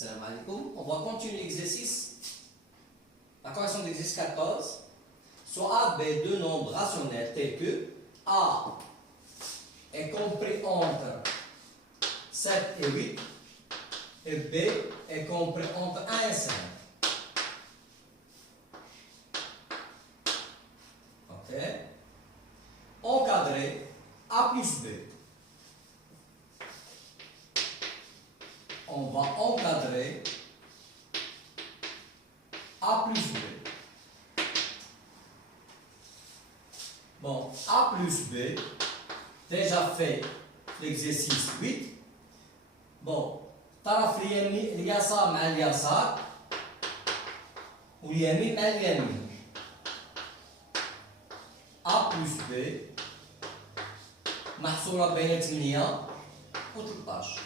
Salam alaikum. On va continuer l'exercice. La correction de l'exercice 14. Soit A, B, deux nombres rationnels tels que A est compris entre 7 et 8 et B est compris entre 1 et 5. Ok. Encadrer A plus B. On va encadrer A plus B. Bon, A plus B, déjà fait l'exercice 8. Bon, طرف اليسار مع اليسار واليمين مع اليمين. A plus B محصورة بين 8 و 13.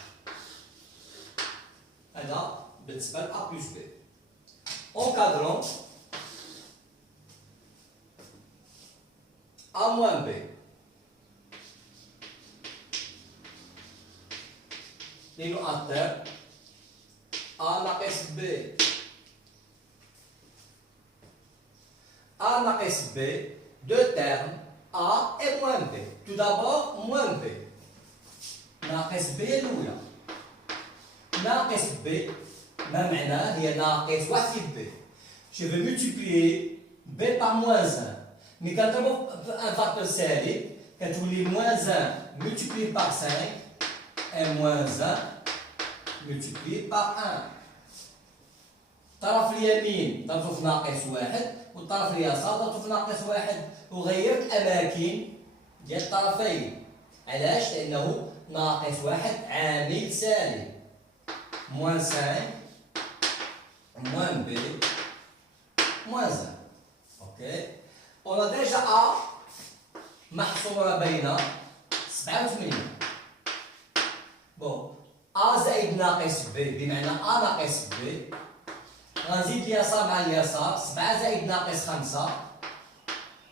هذا بالنسبة ل A plus B. Encadrant A moins B. لنؤثر A ناقص B. A ناقص B, deux termes, A et moins B. Tout d'abord, moins B. ناقص B الأولى. ناقص B ما معناه هي ناقص 1 في B. Je vais multiplier B par moins 1. Mais quand on a un facteur سالب كتولي moins 1 multiplié par 5 et moins 1 multiplié par 1. الطرف اليمين ضربته في ناقص 1 والطرف اليسار ضربته في ناقص 1 وغيرت الأماكن ديال الطرفين. علاش؟ لأنه ناقص 1 عامل سالب. moins 5 moins B moins 1. Ok. On a déjà A محصورة بين 7 و 8. بون A زائد ناقص B بمعنى A ناقص B. غنزيد اليسار مع اليسار 7 زائد ناقص 5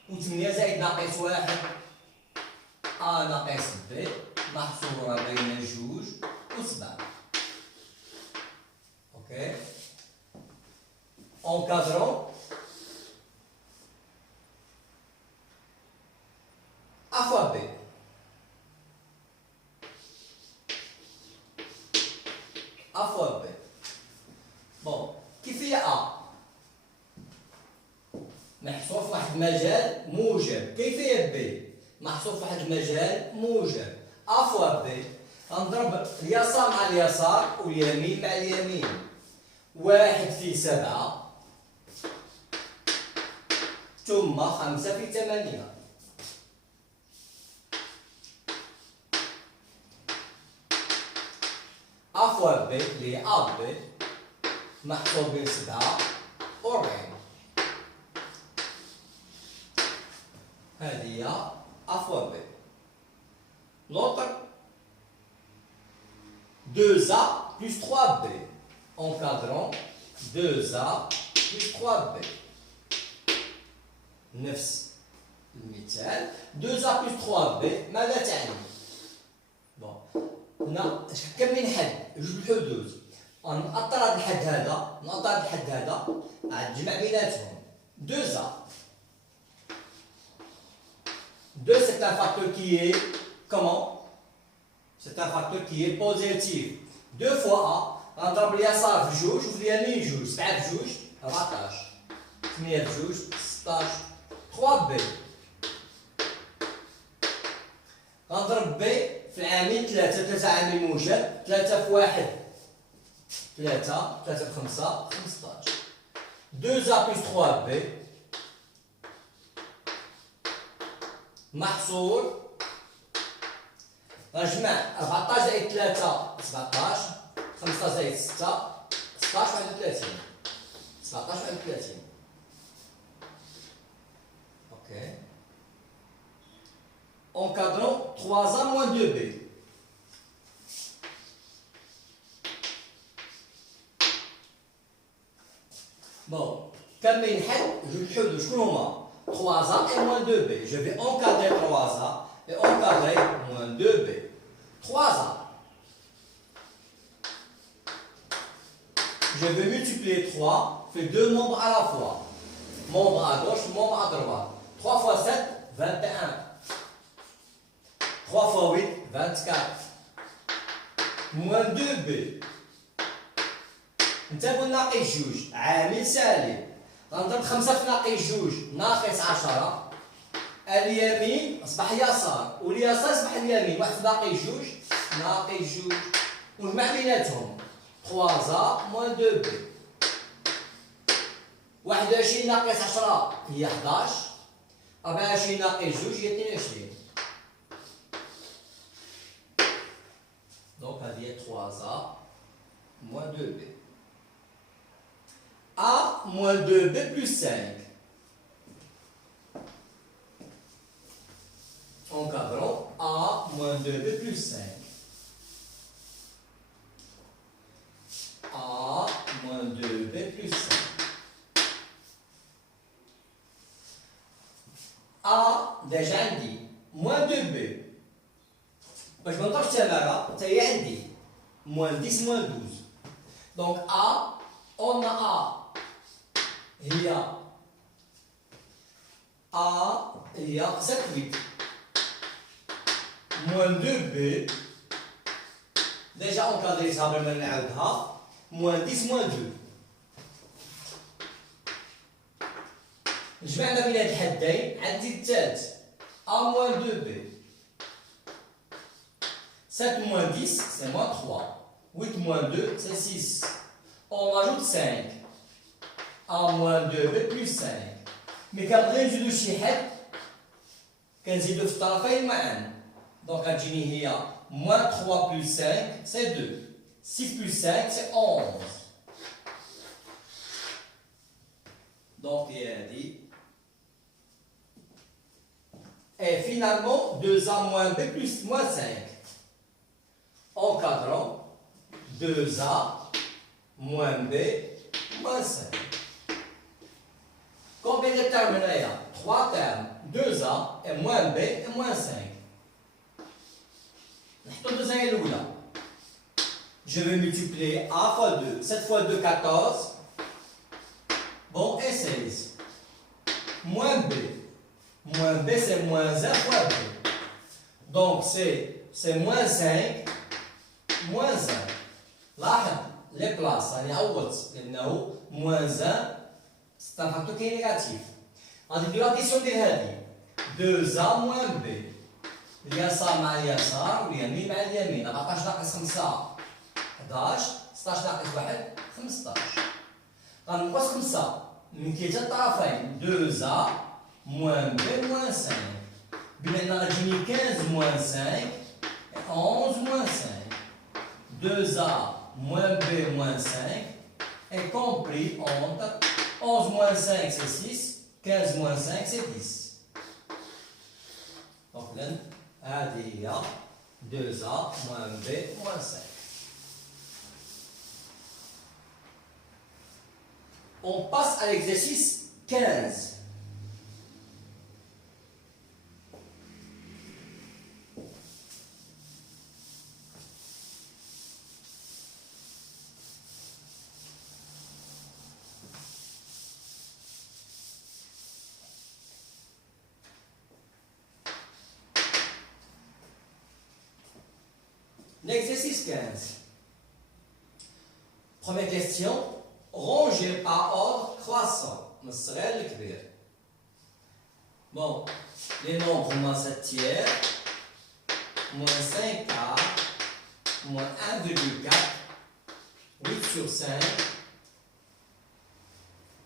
و 8 زائد ناقص 1 A ناقص B محصورة بين 2 و 7. Ok. Encadrant A fois B. A fois B. Bon, كيف هي A؟ محصور في واحد المجال موجب. كيف هي B؟ محصور في واحد المجال موجب. A fois B. غنضرب اليسار مع اليسار واليمين مع اليمين. 1 في 7 ثم 5 في 8. A fois B اللي هي A B محصور بين 7 و 40. هذه هي A fois B. L'autre 2A plus 3B. Encadrant 2A plus 3B. نفس المثال 2A plus 3B ماذا تعني؟ بون هنا كم من حد؟ جوج الحدود. نأطر هذا الحد هذا نأطر هذا الحد هذا عاد نجمع بيناتهم. 2A 2 c'est un facteur qui est comment? C'est un facteur qui est positif. 2 fois A غنضرب اليسار في جوج وفي اليمين جوج. 7 في جوج 14 8 في جوج 16. 3B غنضرب B في العامل 3 عامل موجب. 3 في 1 3 3 في 5 15. 2A plus 3B محصور غنجمع 14 زائد 3 17 15 زائد 6 16 31 17 31. Ok. Encadrant 3A moins 2B. Bon, كم من حد؟ جوج الحدود شكون هما؟ 3A et moins 2B. Je vais encadrer 3A et encadrer moins 2B. 3A je vais multiplier 3, fait deux nombres à la fois. Membre à gauche, membre à droite. 3 fois 7, 21. 3 fois 8, 24. Moins 2b. انت قلنا ناقص جوج عامل سالب. غنضرب 5 في ناقص جوج ناقص 10. اليمين اصبح يسار واليسار اصبح اليمين. واحد في ناقص جوج ناقص جوج. ونجمع بيناتهم 3a moins 2b. 21 ناقص 10 هي 11. 24 ناقص جوج هي 22. Donc هذه هي 3a moins 2b. A moins 2b plus 5. Encadrant A moins 2b plus 5. A moins 2b plus 5. A déjà عندي moins 2b. باش ما نضربش تماره حتى هي عندي moins 10 moins 12. Donc A on a A هي قسمت 8 moins 2b déjà encadrيتها قبل ما نعاودها moins 10 moins 2. جمعنا بين هاد الحدين عندي الثالث A moins 2b. 7 moins 10 c'est moins 3. 8 moins 2 c'est 6. On ajoute 5. A moins 2b plus 5. مي كنبغي نزيدو شي حد كنزيدو في الطرفين معا. دونك غتجيني هي moins 3 plus 5 c'est 2. 6 plus 5 c'est 11. Donc هي هادي. Et finalement 2a moins b plus moins 5. Encadrant 2a moins b moins 5. Combien de termes il y a? 3 termes. 2a et moins b et moins 5. نحطو الدوزيام الأولى. Je vais multiplier a fois 2. 7 fois 2, 14. Bon, et 16. Moins b. Moins b, c'est moins 1 fois b. Donc, c'est moins 5, moins 1. لاحظ les places. أنا عوضت لأنه moins 1 c'est un facteur qui est négatif. غادي نديرو l'addition ديال هذه. 2a moins b. اليسار مع اليسار واليمين مع اليمين. 14 ناقص 5 11. 16 ناقص 1 15. غنقص 5 من كلتا الطرفين. 2a moins b moins 5. بما أن غتجيني 15 moins 5 et 11 moins 5. 2a moins b moins 5 est compris entre 11 moins 5 c'est 6, 15 moins 5 c'est 10. Donc là, هذه هي 2a moins b moins 5. On passe à l'exercice 15. L'exercice 15. Première question. Ranger par ordre croissant. Bon, les nombres moins 7 tiers, moins 5 quarts, moins 1,4, 8 sur 5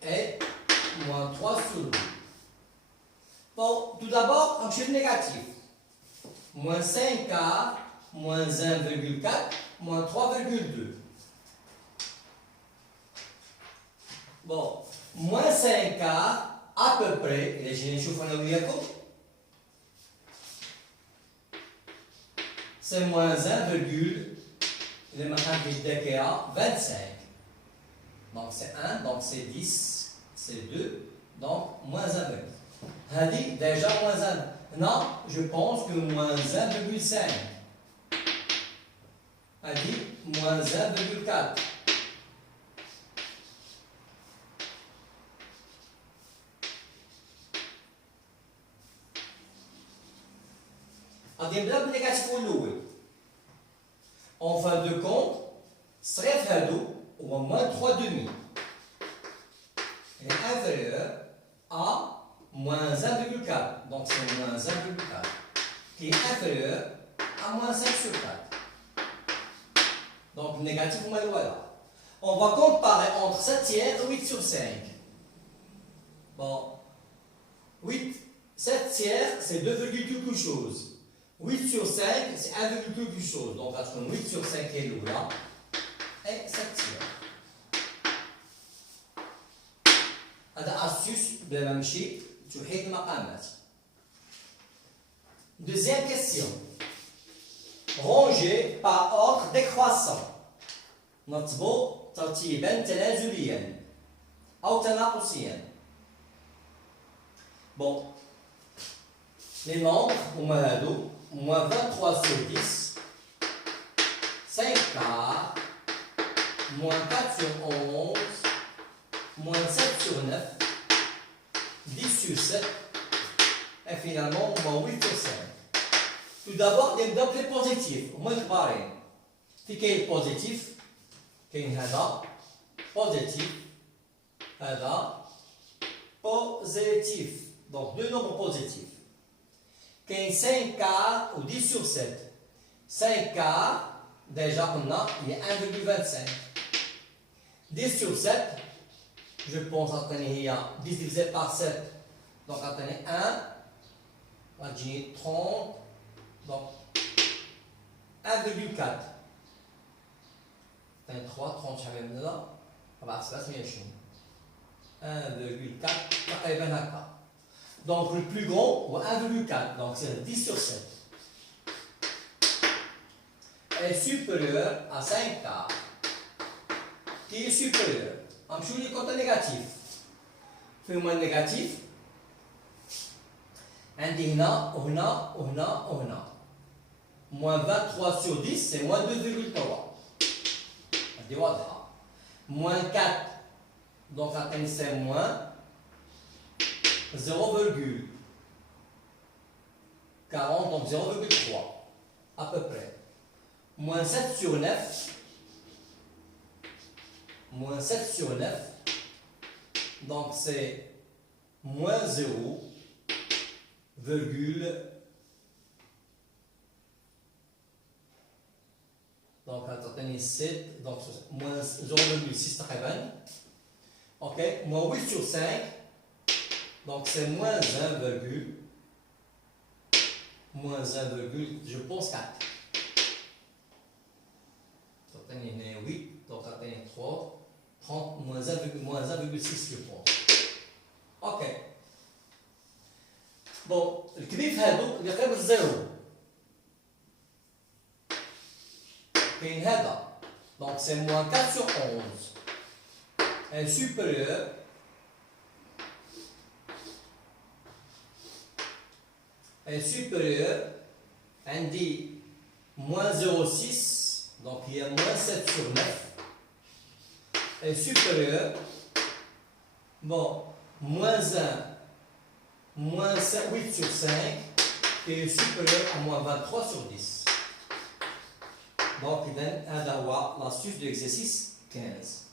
et moins 3 sur 2. Bon, tout d'abord, un chiffre négatif. Moins 5 quarts, moins 1,4, moins 3,2. Bon, moins 5 quarts, à peu près, c'est moins 1,25. Donc c'est 1, donc c'est 10, c'est 2, donc moins 1. Hadi, déjà moins 1. Non, je pense que moins 1,5. Hadi, moins 1,4. négatif والأول. En fin de compte, صريف هادو هو moins 3 demi. est inférieur à moins 1,4. Donc c'est moins 1,4 qui est inférieur à moins 5 sur 4. Donc négatif, on va le voilà. On va comparer entre 7 tiers et 8 sur 5. Bon, 7 tiers, c'est 2, quelque chose. 8 sur 5, c'est 1, quelque chose. Donc, à ce 8 sur 5 est là, et 7 tiers. هذا astuce de la même chose, tu as le maqamat. Deuxième question. Ranger par ordre décroissant. نطبو ترتيبا تنازليا أو تناقصيا. Bon, les nombres, moins 23 sur 10, 5 quarts, moins 4 sur 11, moins 7 sur 9, 10 sur 7, et finalement, moins 8 sur 5. Tout d'abord, les positifs, au moins de barrer. Qui est positif? Qui est positif? Positif. Donc, deux nombres positifs. Qui 5 quarts ou 10 sur 7. 5 quarts, déjà, il y a 1,25. 10 sur 7, je pense à 10 divisé par 7. Donc, à 1, on va dire 30. Donc, 1,4. 3, 30 شحال là. طبعا 27 1,4 تقريبا هكا. Donc le plus grand ou 1,4, donc c'est 10 sur 7 est supérieur à 5 quarts qui est supérieur. On joue les comptes négatifs. Fais-moi le négatif. عندي هنا وهنا وهنا وهنا. Moins 23 sur 10 c'est moins 2,3. Moins 4, donc c'est moins 0,40, donc 0,3 à peu près. Moins 7 sur 9, moins 7 sur 9, donc c'est moins 0, donc attendez 7, donc moins 0,6 ok, moins 8 sur 5, donc c'est moins 1, je pense 4. Attendez 8, donc attendez 3, 30, moins 1,6 je pense. Ok. Bon, le كبير هادو اللي قريب للزيرو. كاين هذا donc c'est moins 4 sur 11 est supérieur عندي moins 0,6 donc il y a moins 7 sur 9 est supérieur bon moins 1 moins 8 sur 5 qui est supérieur à moins 23 sur 10. Donc, il donne un d'avoir l'astuce de l'exercice 15.